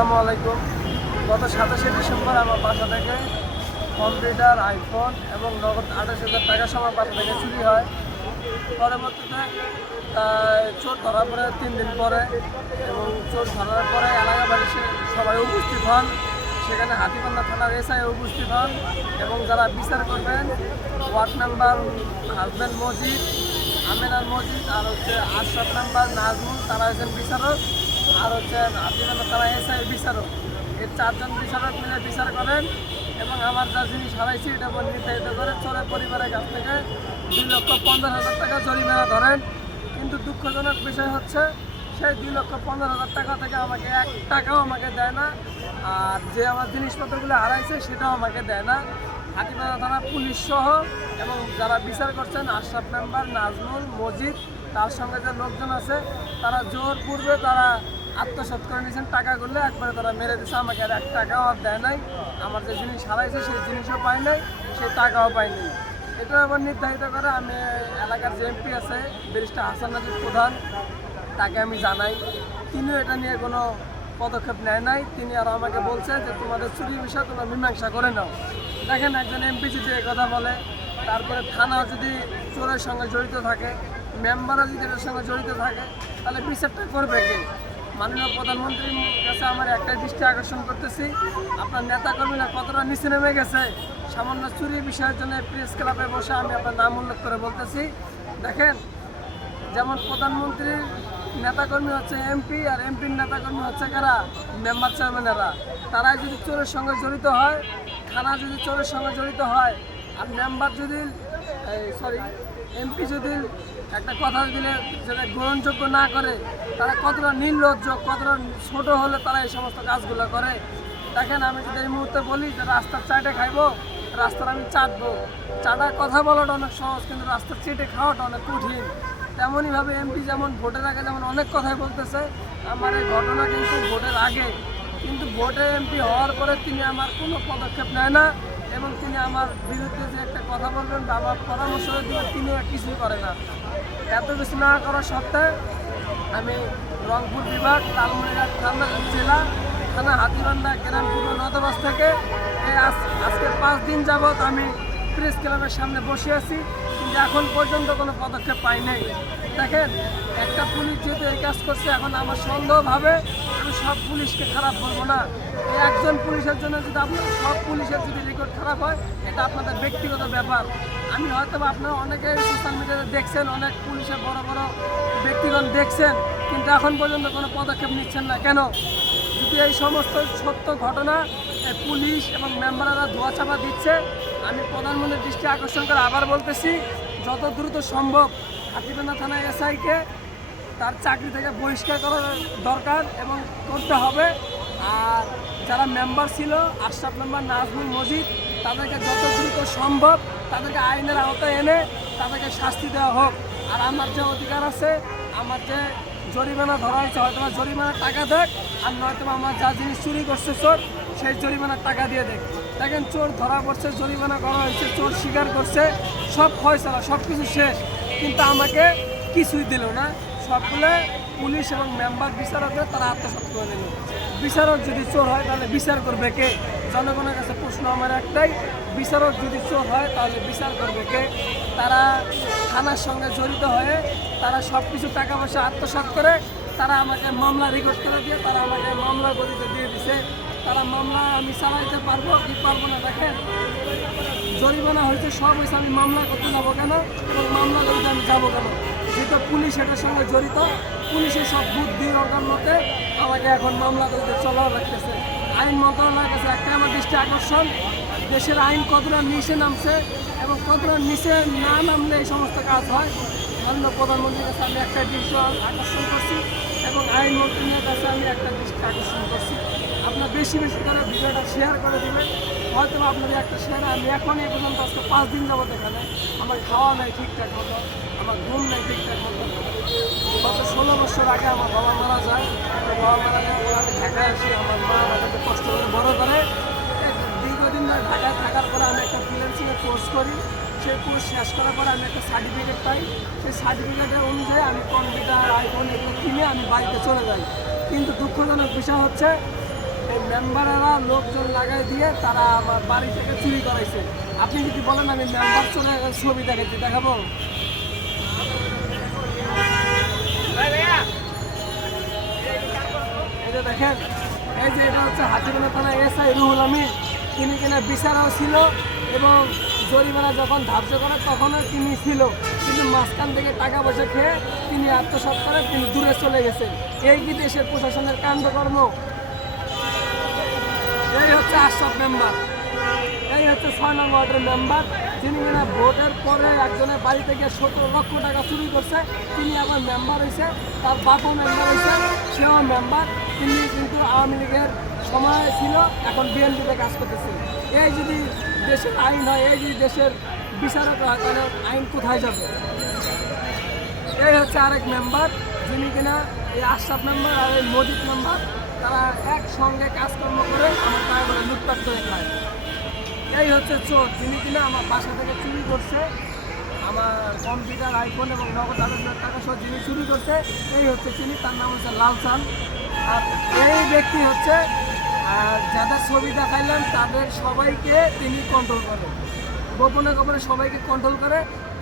আসসালামু আলাইকুম। গত 27শে ডিসেম্বর আমার বাসা থেকে কম্পিউটার, আইফোন এবং নগদ 28,000 টাকা আমার বাসা থেকে চুরি হয়। পরবর্তীতে চোর ধরা পড়ে 3 দিন পরে, এবং চোর ধরার পরে এলাকাবাসী সবাই উপস্থিত হন। সেখানে হাতিবান্ধা থানার এসআই উপস্থিত হন এবং যারা বিচার করবেন ওয়ার্ড মেম্বার হাজবেন্ড মজিদ, আমেনার মজিদ আর আশরাফ মেম্বার নাজমুল, তারা হচ্ছেন বিচারক, আর হাতিবান্ধা থানা এসআই বিচারক। এই 4 জন বিচারক মিলে বিচার করেন এবং আমার যা জিনিস হারাইছি এটা নির্ধারিত করে চোরের পরিবারের কাছ থেকে 2,50,000 টাকা জরিমানা ধরেন। কিন্তু দুঃখজনক বিষয় হচ্ছে সেই 2,15,000 টাকা থেকে আমাকে 1 টাকাও আমাকে দেয় না, আর যে আমার জিনিসপত্রগুলো হারাইছে সেটাও আমাকে দেয় না। হাতিবান্ধা থানা পুলিশ সহ এবং যারা বিচার করছেন আশরাফ মেম্বার, নাজমুল, মজিদ, তার সঙ্গে যে লোকজন আছে, তারা জোর পূর্বে তারা আত্মসাৎ করে নিয়েছেন টাকাগুলো, একবারে তারা মেরে দিচ্ছে। আমাকে আর 1 টাকাও আর দেয় নাই। আমার যে জিনিস হারাইছে সেই জিনিসও পাই নাই, সেই টাকাও পাইনি। এটা আবার নির্ধারিত করে আমি এলাকার যে এমপি আছে ব্যারিস্টার হাসান নাজির প্রধান, তাকে আমি জানাই। তিনিও এটা নিয়ে কোনো পদক্ষেপ নেয় নাই। তিনি আরও আমাকে বলছে যে তোমাদের চুরি বিষয় তোমরা মীমাংসা করে নাও। দেখেন, একজন এমপি যদি এই কথা বলে, তারপরে থানা যদি চোরের সঙ্গে জড়িত থাকে, মেম্বারও যদি এটার সঙ্গে জড়িত থাকে, তাহলে বিচারটা করবে কে? মাননীয় প্রধানমন্ত্রীর কাছে আমার একটাই দৃষ্টি আকর্ষণ করতেছি, আপনার নেতাকর্মীরা কতটা নিচে নেমে গেছে। সামান্য চুরি বিষয়ের জন্য প্রেস ক্লাবে বসে আমি আপনার নাম উল্লেখ করে বলতেছি। দেখেন, যেমন প্রধানমন্ত্রীর নেতাকর্মী হচ্ছে এমপি, আর এমপির নেতাকর্মী হচ্ছে কারা? মেম্বার চেয়ারম্যানেরা। তারাই যদি চোরের সঙ্গে জড়িত হয়, থানা যদি চোরের সঙ্গে জড়িত হয়, আর মেম্বার যদি এমপি যদি একটা কথা দিলে যেটা গ্রহণযোগ্য না করে, তারা কতটা নির্লজ্জ, কতটা ছোট হলে তারা এই সমস্ত কাজগুলো করে। দেখেন, আমি যদি এই মুহূর্তে বলি যে রাস্তার চাটে খাইবো, রাস্তার আমি চাটবো, চাটার কথা বলাটা অনেক সহজ, কিন্তু রাস্তার চেটে খাওয়াটা অনেক কঠিন। তেমনইভাবে এমপি যেমন ভোটের আগে যেমন অনেক কথাই বলতেছে, আমার এই ঘটনা কিন্তু ভোটের আগে, কিন্তু ভোটে এমপি হওয়ার পরে তিনি আমার কোনো পদক্ষেপ নেয় না, এবং তিনি আমার বিরুদ্ধে যে একটা কথা বলবেন বা আমার পরামর্শ দেবেন, তিনিও কিছুই করে না। এত কিছু না করা সত্ত্বে আমি রংপুর বিভাগ, লালমনিরহাট থানা জেলা থানা হাতিবান্ধা গ্রাম পূর্ব নদবাস থেকে আজকে 5 দিন যাবৎ আমি প্রেস ক্লাবের সামনে বসে আছি, কিন্তু এখন পর্যন্ত কোনো পদক্ষেপ পাই নাই। দেখেন, একটা পুলিশ যেহেতু এই কাজ করছে, এখন আমার সন্দেহভাবে আমি সব পুলিশকে খারাপ বলবো না। এই একজন পুলিশের জন্য যদি আপনার সব পুলিশের যদি রেকর্ড খারাপ হয়, এটা আপনাদের ব্যক্তিগত ব্যাপার। আমি হয়তো আপনারা অনেকে সোশ্যাল মিডিয়াতে দেখছেন, অনেক পুলিশের বড় বড় ব্যক্তিগণ দেখছেন, কিন্তু এখন পর্যন্ত কোনো পদক্ষেপ নিচ্ছেন না কেন? যদি এই সমস্ত সত্য ঘটনা পুলিশ এবং মেম্বাররা ধোঁয়াচাপা দিচ্ছে, আমি প্রধানমন্ত্রীর দৃষ্টি আকর্ষণ করে আবার বলতেছি, যত দ্রুত সম্ভব হাতিবান্ধা থানা এসআইকে তার চাকরি থেকে বহিষ্কার করা দরকার এবং করতে হবে। আর যারা মেম্বার ছিল আশরাফ মেম্বার, নাজমুল, মজিদ, তাদেরকে যত দ্রুত সম্ভব তাদেরকে আইনের আওতায় এনে তাদেরকে শাস্তি দেওয়া হোক। আর আমার যে অধিকার আছে, আমার যে জরিমানা ধরা হয়েছে, হয়তো জরিমানার টাকা দেখ, আর নয়তো আমার যা জিনিস চুরি করছে চোর, সেই জরিমানার টাকা দিয়ে দেখ। দেখেন, চোর ধরা পড়ছে, জরিমানা করা হয়েছে, চোর স্বীকার করছে, সব ফয়সালা, সব কিছু শেষ, কিন্তু আমাকে কিছুই দিল না। সবগুলো পুলিশ এবং মেম্বার বিচারকদের তারা আত্মসাৎ করে নিল। বিচারক যদি চোর হয় তাহলে বিচার করবে কে? জনগণের কাছে প্রশ্ন আমার একটাই, বিচারক যদি চোর হয় তাহলে বিচার করবে কে? তারা থানার সঙ্গে জড়িত হয়ে তারা সব কিছু টাকা পয়সা আত্মসাৎ করে তারা আমাকে মামলা রেকর্ড করে দিয়ে তারা আমাকে মামলা গদিতে দিয়ে দিছে। তারা মামলা আমি চালাইতে পারবো কি পারবো না? দেখেন, জরিমানা হয়েছে, সব হয়েছে, আমি মামলা করতে যাবো কেন এবং মামলা করতে আমি যাবো কেন? যেহেতু পুলিশ এটার সঙ্গে জড়িত, পুলিশের সব বুদ্ধি ওটার মতে আমাকে এখন মামলা করতে চলাও লাগতেছে। আইন মন্ত্রণালয়ের কাছে একটাই আমার দৃষ্টি আকর্ষণ, দেশের আইন কতটা নিচে নামছে এবং কতটা নিচে না নামলে এই সমস্ত কাজ হয়। মাননীয় প্রধানমন্ত্রীর কাছে আমি একটা দৃষ্টি আকর্ষণ করছি এবং আইন মন্ত্রণালয়ের কাছে আমি একটা দৃষ্টি আকর্ষণ করছি। আপনার বেশি বেশি করে ভিডিওটা শেয়ার করে দেবেন। হয়তো আপনাদের একটা শেয়ার, আমি এখন এই পর্যন্ত আজকে 5 দিন যাবো এখানে, আমার খাওয়া নেই ঠিকঠাক মতো, আমার ঘুম নেই ঠিকঠাক মতো। গত 16 বছর আগে আমার বাবা মারা যায়, বাবা মারা যায়, আমি ঢাকায় আসি, আমার মা আমাদেরকে কষ্ট করে বড় করে। দীর্ঘদিন ধরে ঢাকায় থাকার পরে আমি একটা ফ্রিল্যান্সিংয়ের কোর্স করি, সেই কোর্স শেষ করার পরে আমি একটা সার্টিফিকেট পাই। সেই সার্টিফিকেটের অনুযায়ী আমি কম্পিউটার, আইফোন এগুলো কিনে আমি বাড়িতে চলে যাই। কিন্তু দুঃখজনক বিষয় হচ্ছে এই মেম্বারেরা লোকজন লাগাই দিয়ে তারা আমার বাড়ি থেকে চুরি করাইছে। আপনি যদি বলেন আমি মেম্বার চলে ছবি দেখাচ্ছি, দেখাবো? এই যে দেখেন, এই যে এটা হচ্ছে হাতিবান্ধা থানা এসআই রুহুল আমিন। তিনি কিনা বিচারাও ছিল এবং জরিমানা যখন ধার্য করে তখনও তিনি ছিল, কিন্তু মাঝখান থেকে টাকা পয়সা খেয়ে তিনি আত্মসাৎ করে তিনি দূরে চলে গেছেন। এই কি দেশের প্রশাসনের কাণ্ডকর্ম? এই হচ্ছে আশরাফ মেম্বার, এই হচ্ছে 6 নং ওয়ার্ডের মেম্বার, যিনি কিনা ভোটের পরে একজনের বাড়ি থেকে 17 লক্ষ টাকা চুরি করছে। তিনি আবার মেম্বার হয়েছে, তার বাপও মেম্বার হয়েছে, সেও মেম্বার। তিনি কিন্তু আওয়ামী লীগের সময় ছিল, এখন বিএনপিতে কাজ করতেছে। এই যদি দেশের আইন হয়, এই যদি দেশের বিচারক হয়, তাহলে আইন কোথায় যাবে? এই হচ্ছে আরেক মেম্বার, যিনি কিনা এই আশরাফ মেম্বার আর এই মজিদ মেম্বার, তারা একসঙ্গে কাজকর্ম করে আমার টাকা করে লুটপাট করে খায়। এই হচ্ছে চোর, যিনি কিনা আমার বাসা থেকে চুরি করছে, আমার কম্পিউটার, আইফোন এবং নগদ 8,000 টাকা সহ যিনি চুরি করছে, এই হচ্ছে তিনি, তার নাম হচ্ছে লালচান। আর এই ব্যক্তি হচ্ছে যাদের ছবি দেখাইলেন তাদের সবাইকে তিনি কন্ট্রোল করে, গোপনে গোপনে সবাইকে কন্ট্রোল করে,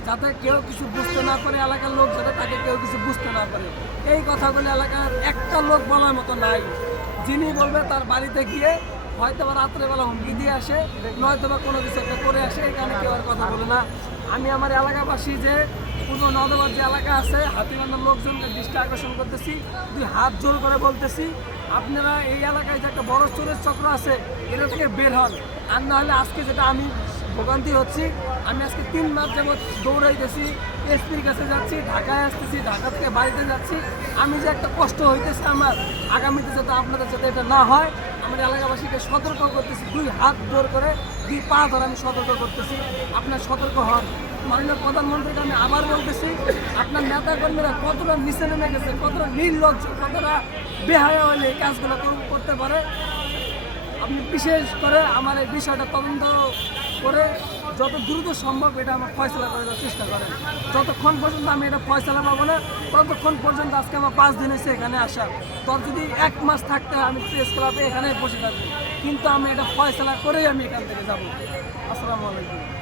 যাতে কেউ কিছু বুঝতে না পারে, এলাকার লোক যাতে তাকে কেউ কিছু বুঝতে না পারে। এই কথাগুলো এলাকার একটা লোক বলার মতো নাই। যিনি বলবে তার বাড়িতে গিয়ে হয়তো বা রাত্রেবেলা হুমকি দিয়ে আসে, নয়তো বা কোনো কিছু একটা করে আসে, এখানে কেউ আর কথা বলে না। আমি আমার এলাকাবাসী যে পূর্ব নওদাবাদ যে এলাকা আছে, হাতিবান্ধার লোকজনকে দৃষ্টি আকর্ষণ করতেছি, 2 হাত জোর করে বলতেছি, আপনারা এই এলাকায় যে একটা বড় চোরের চক্র আছে, এটা থেকে বের হন। আর না হলে আজকে যেটা আমি ভোগান্তি হচ্ছি, আমি আজকে 3 মাস যাবৎ দৌড়াইতেছি, এসপির কাছে যাচ্ছি, ঢাকায় আসতেছি, ঢাকা থেকে বাড়িতে যাচ্ছি। আমি যে একটা কষ্ট হইতেছে আমার, আগামীতে যাতে আপনাদের যাতে এটা না হয়, আমার এলাকাবাসীকে সতর্ক করতেছি, 2 হাত জোর করে 2 পা ধরে আমি সতর্ক করতেছি, আপনার সতর্ক হন। মাননীয় প্রধানমন্ত্রীকে আমি আবার বলতেছি, আপনার নেতাকর্মীরা কতটা নিচে নেমে গেছে, কতটা নির্লজ্জ, কতটা বেহায়া হলে এই কাজগুলো করতে পারে। আপনি বিশেষ করে আমার এই বিষয়টা তদন্ত করে যত দ্রুত সম্ভব এটা আমার ফয়সলা করে দেওয়ার চেষ্টা করেন। যতক্ষণ পর্যন্ত আমি এটা ফয়সলা পাবো না, ততক্ষণ পর্যন্ত আজকে আমার 5 দিন হয়েছে এখানে আসা। তোর যদি 1 মাস থাকতে হয় আমি প্রেস ক্লাবে এখানে বসে থাকবো, কিন্তু আমি এটা ফয়সলা করেই আমি এখান থেকে যাবো। আসসালামু আলাইকুম।